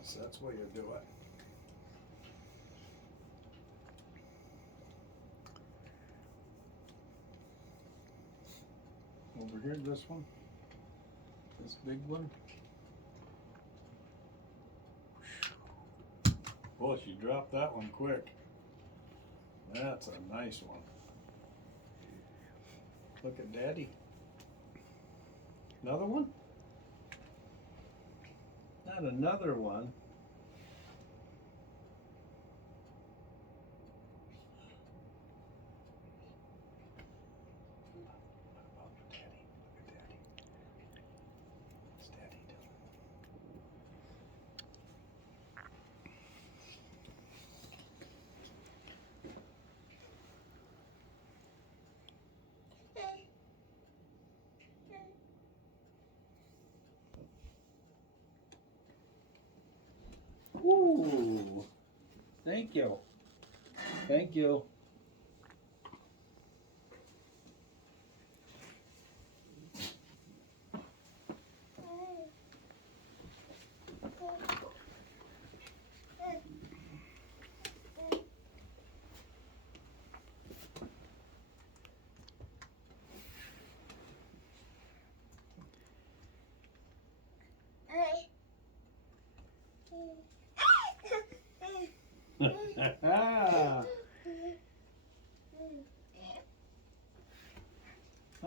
Yes, that's where you do it. Over here, this one. This big one. Boy, she dropped that one quick. That's a nice one. Look at Daddy. Another one? Not another one. What about Daddy? Look at Daddy. What's Daddy doing? Ooh, thank you. Thank you.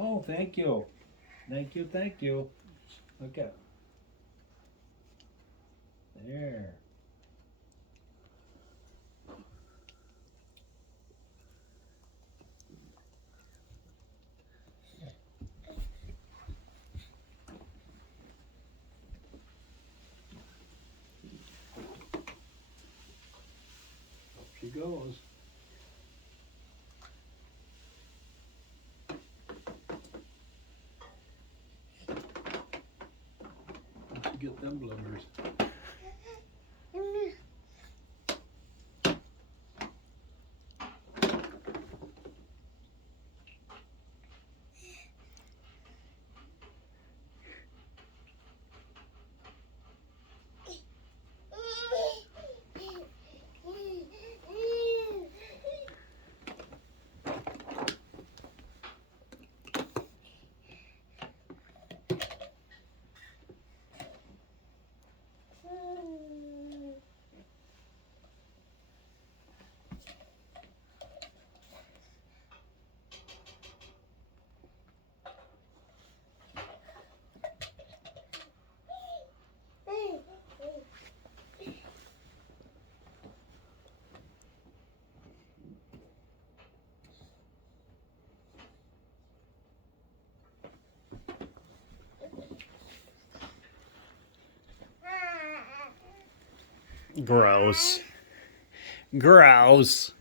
Oh, thank you. Thank you, thank you. Look at there. Up she goes. Let's get them bloomers. Gross. Gross.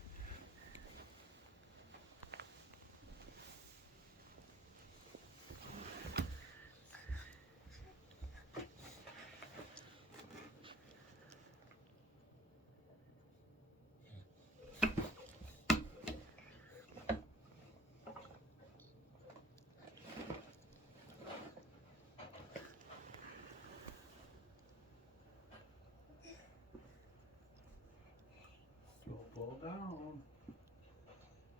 Don't fall down.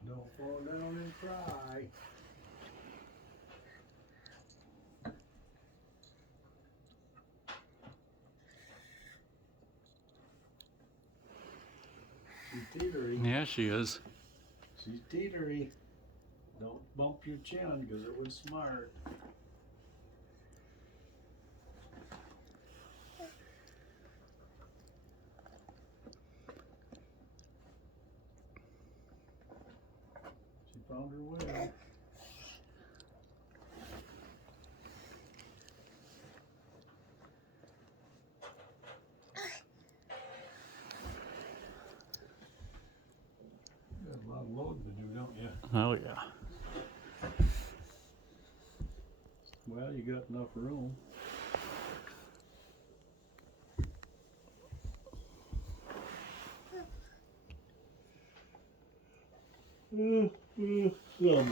Don't fall down and cry. She's teetery. Yeah, she is. She's teetery. Don't bump your chin because it was smart. She found her way. You got a lot of loading to do, don't you? Oh, yeah. Well, you got enough room. Some.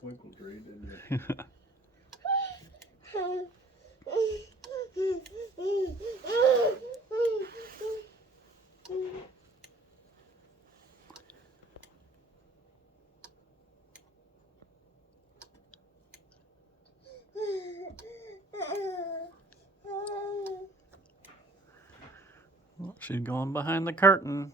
twinkled right, didn't it? Well, she's going behind the curtain.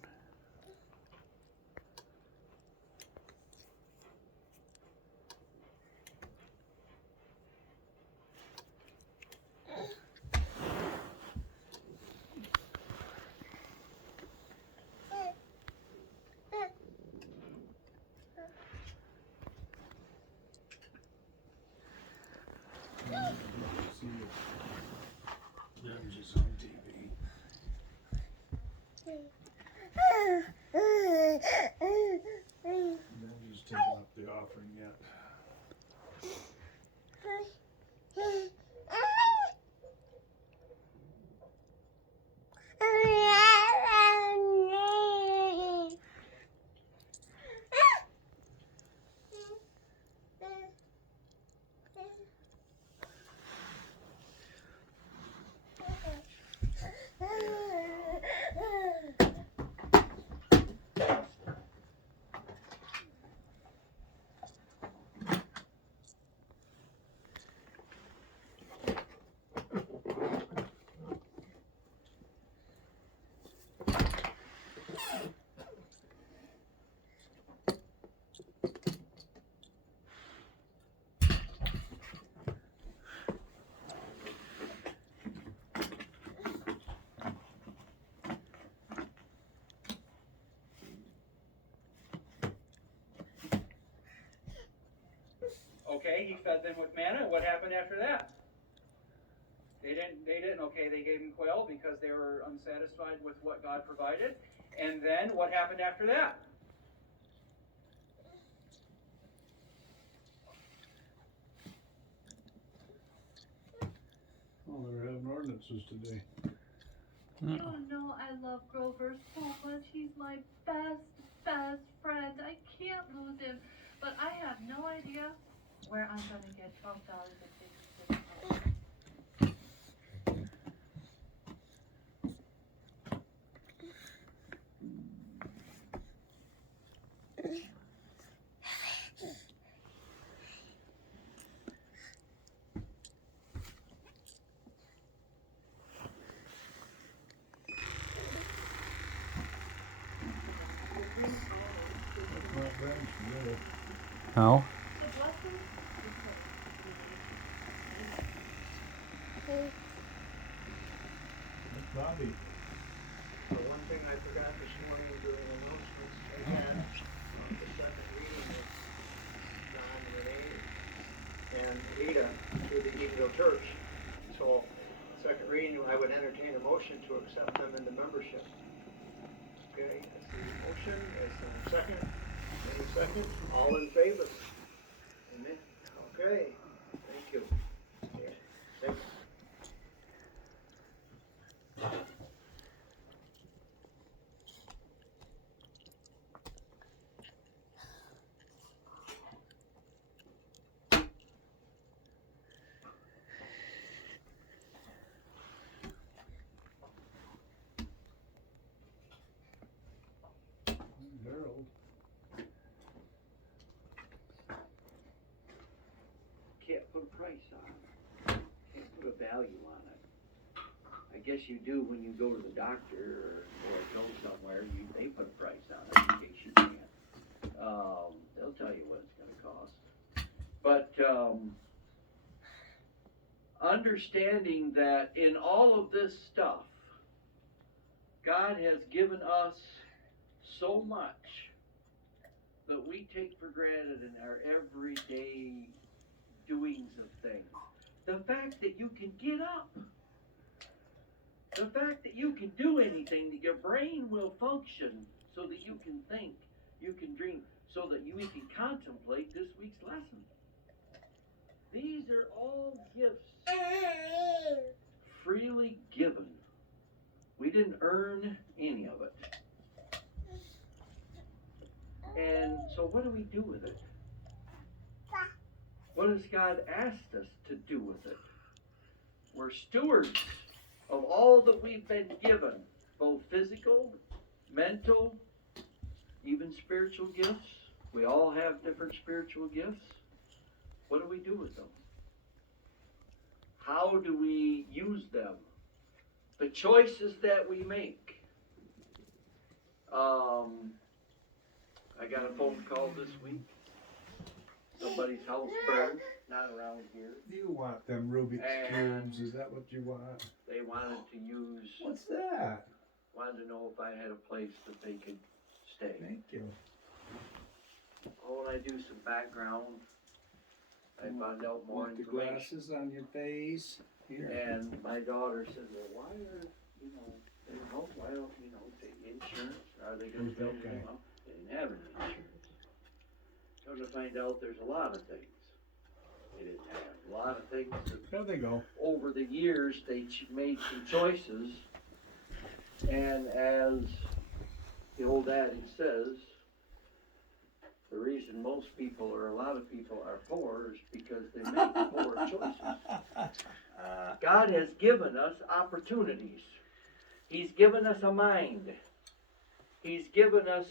See them just on TV. They're just taking up the offering yet. Okay, he fed them with manna. What happened after that? They didn't. Okay, they gave him quail because they were unsatisfied with what God provided. And then what happened after that? Oh, they're having ordinances today. You don't know I love Grover so much. He's my best friend. I can't lose him. But I have no idea where I'm going to get $12.56. That's not bad, really. No? The blessing is That's Bobby. The one thing I forgot this morning during announcements, I had the second reading of John and Renee and Rita through the Edenville Church. So, second reading, I would entertain a motion to accept them into membership. Okay, that's the motion, that's the second. Any second? All in favor? Amen. Okay, thank you. Okay, thanks. Harold. Can't put a price on it. Can't put a value on it. I guess you do when you go to the doctor or go somewhere. They put a price on it in case you can't. They'll tell you what it's going to cost. But understanding that in all of this stuff, God has given us so much that we take for granted in our everyday doings of things. The fact that you can get up, the fact that you can do anything, that your brain will function so that you can think, you can dream, so that we can contemplate this week's lesson. These are all gifts freely given. We didn't earn any of it. And so what do we do with it? What has God asked us to do with it? We're stewards of all that we've been given, both physical, mental, even spiritual gifts. We all have different spiritual gifts. What do we do with them? How do we use them? The choices that we make. I got a phone call this week. Somebody's house burned, not around here. Do you want them Rubik's And- Cubes? Is that what you want? They wanted to use, What's that? wanted to know if I had a place that they could stay. Thank you. Oh, and I do some background. I found out more Want the information. glasses on your face? Here. And my daughter said, well, why are, why don't, take insurance? Are they going Who's to that pay guy? them? They didn't have any insurance. Come to find out there's a lot of things they didn't have. A lot of things that There they go. over the years they made some choices. And as the old adage says, the reason most people or a lot of people are poor is because they make poor choices. God has given us opportunities. He's given us a mind. He's given us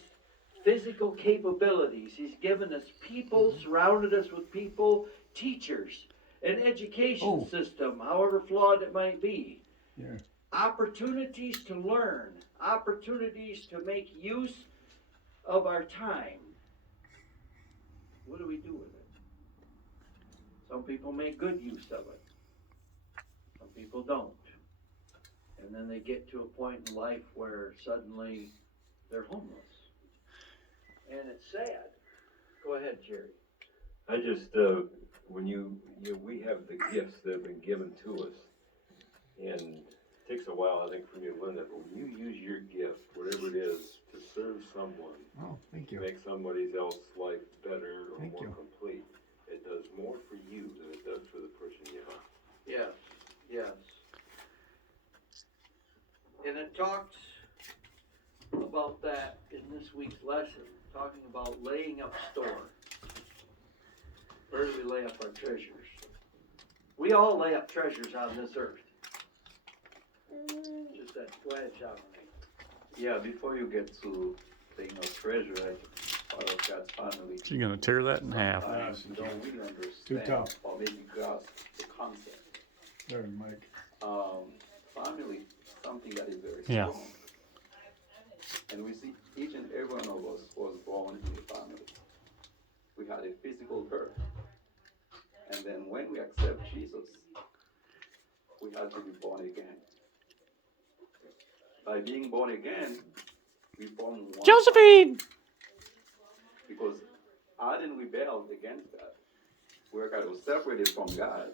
physical capabilities. He's given us people, surrounded us with people, teachers, an education system, however flawed it might be. Yeah. Opportunities to learn, opportunities to make use of our time. What do we do with it? Some people make good use of it. Some people don't. And then they get to a point in life where suddenly they're homeless. And it's sad. Go ahead, Jerry. I just, when we have the gifts that have been given to us, and it takes a while, I think, for you to learn that, but when you use your gift, whatever it is, to serve someone, Oh, thank you. make somebody else's life better or Thank more you. complete, it does more for you than it does for the person you help. Yes, yes. And it talks about that in this week's lesson, talking about laying up store. Where do we lay up our treasures? We all lay up treasures on this earth. Just that, go ahead, John. Yeah, before you get to laying of treasure, I part of God's family. She's gonna tear that in half. Sometimes we don't really understand Too tough. or maybe grasp the concept. There, Mike. Family, something that is very Yeah. strong. And we see each and every one of us was born in a family. We had a physical birth. And then when we accept Jesus, we had to be born again. By being born again, we form one. Josephine! Because Adam rebelled against God. Where God was separated from God.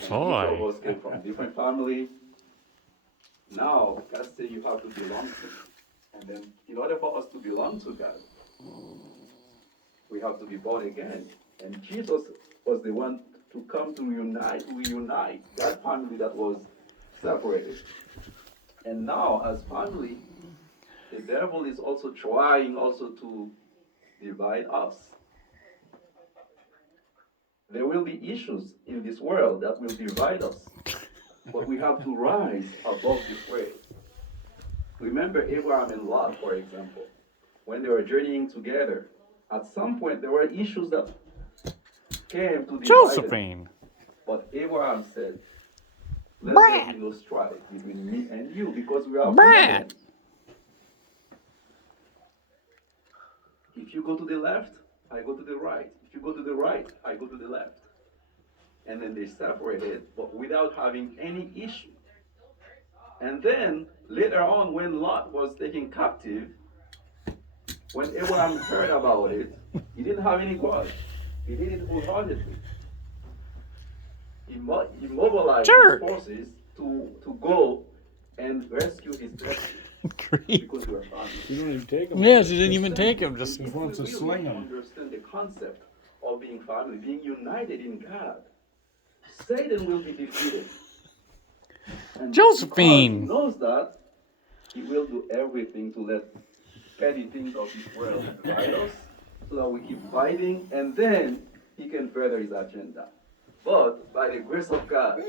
And Boy. each of us came from different family. Now, God says you have to belong to Him. And then, in order for us to belong to God, we have to be born again. And Jesus was the one to come to reunite that family that was separated. And now, as family, the devil is also trying also to divide us. There will be issues in this world that will divide us. But we have to rise above this way. Remember Abraham and Lot, for example, when they were journeying together. At some point, there were issues that came to divide them. Josephine! But Abraham said, let Brad. there be no strife between me and you because we are Brad. brethren. If you go to the left, I go to the right. If you go to the right, I go to the left. And then they separated, but without having any issue. And then, later on, when Lot was taken captive, when Abraham heard about it, he didn't have any grudge. He did it wholeheartedly. He mobilized Jerk. his forces to go and rescue his destiny Creep. because we are family. You don't even take them. Yeah, she didn't even take him. Just Just wants to If we sling really 'em. understand the concept of being family, being united in God, Satan will be defeated. And Josephine. because he knows that, he will do everything to let petty things of this world divide us, so that we keep fighting, and then he can further his agenda. But by the grace of God,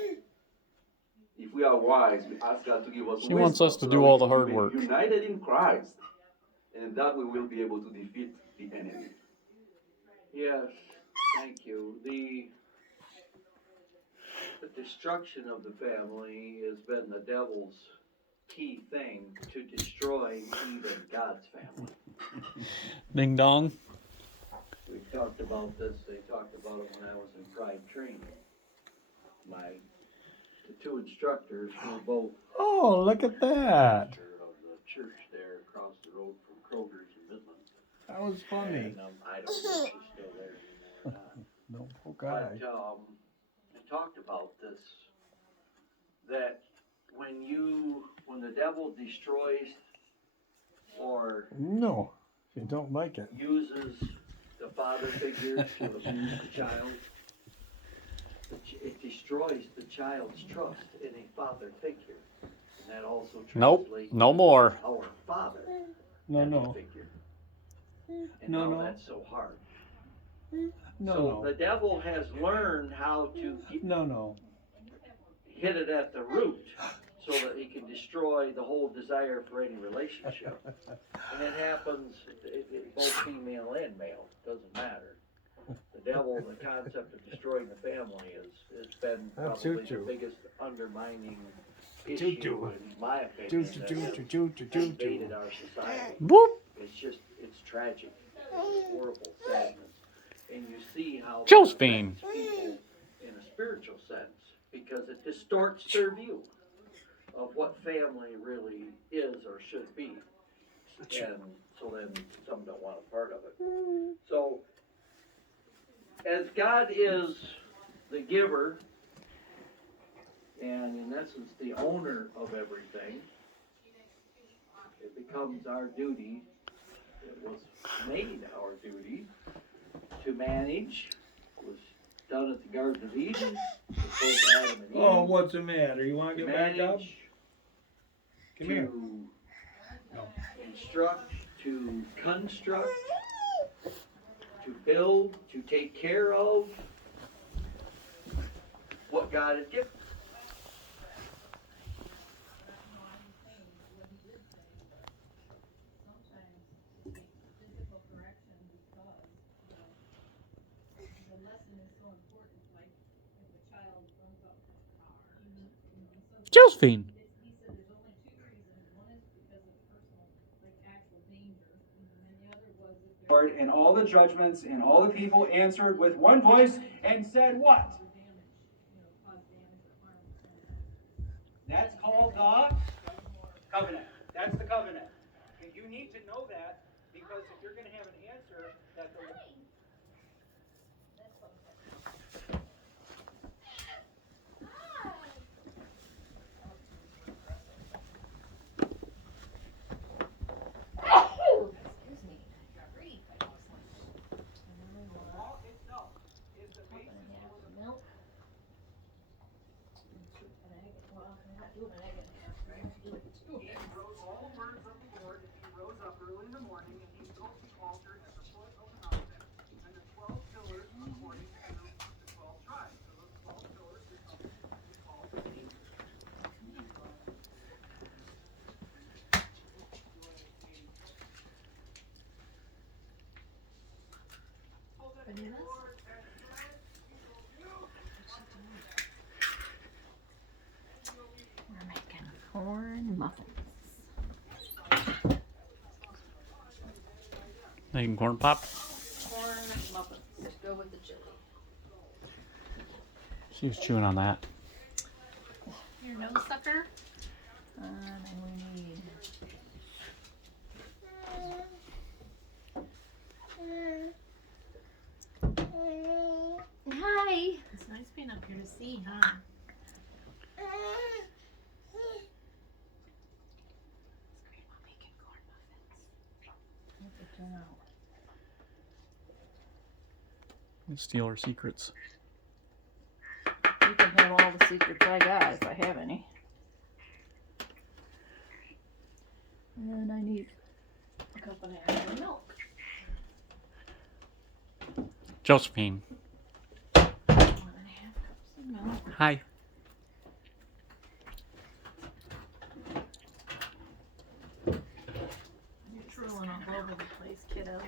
if we are wise, we ask God to give us She wisdom wants us to so do that all we the can hard be work. united in Christ, and that we will be able to defeat the enemy. Yes, thank you. The destruction of the family has been the devil's key thing to destroy even God's family. Ding dong. We've talked about this. They talked about it when I was in pride training. The two instructors were both Oh, look at that. of the church there across the road from Kroger's in Midland. That was funny. And I don't know if she's still there anymore or not. No, poor guy. But I talked about this, that when the devil destroys or No, you don't like it. uses the father figure to abuse the child, it destroys the child's trust in a father figure. And that also Nope, translates no more. to our father No, as a no. figure. And No, how no. that's so hard. No, So no. the devil has learned how to No. hit it at the root so that he can destroy the whole desire for any relationship. And it happens both female and male, doesn't matter. The devil, the concept of destroying the family has been That's probably choo-choo. the biggest undermining issue, Choo-choo. in my opinion, that has invaded our society. Boop. It's tragic. It's horrible sadness. And you see how that Josephine. affects people in a spiritual sense, because it distorts their view of what family really is or should be. And so then some don't want a part of it. So, as God is the giver, and in essence the owner of everything, it becomes our duty, it was made our duty, to manage. It was done at the Garden of Eden with both Adam and Eve. Oh, what's the matter? You want to To get back up? manage, Come to here. instruct, to construct, to build, to take care of what God has given. Josephine. Lord, and all the judgments, and all the people answered with one voice and said what? That's called the covenant. That's the covenant. And you need to know that, because if you're going to have an answer that the law itself is the basis for the He wrote all the words of the Lord, and he rose up early in the morning, and he built the altar at the foot of the mountain, and the 12 pillars according to the 12 tribes. So those 12 pillars we call the kings. We're making corn muffins. Making corn pop. Corn muffins. Go with the chili. She was chewing on that. Your nose sucker. And we need. Hi. It's nice being up here to see, huh? Steal her secrets. You can have all the secrets I got if I have any. And I need a cup and a half of milk. Josephine. Hi. You're drooling all over the place, kiddo.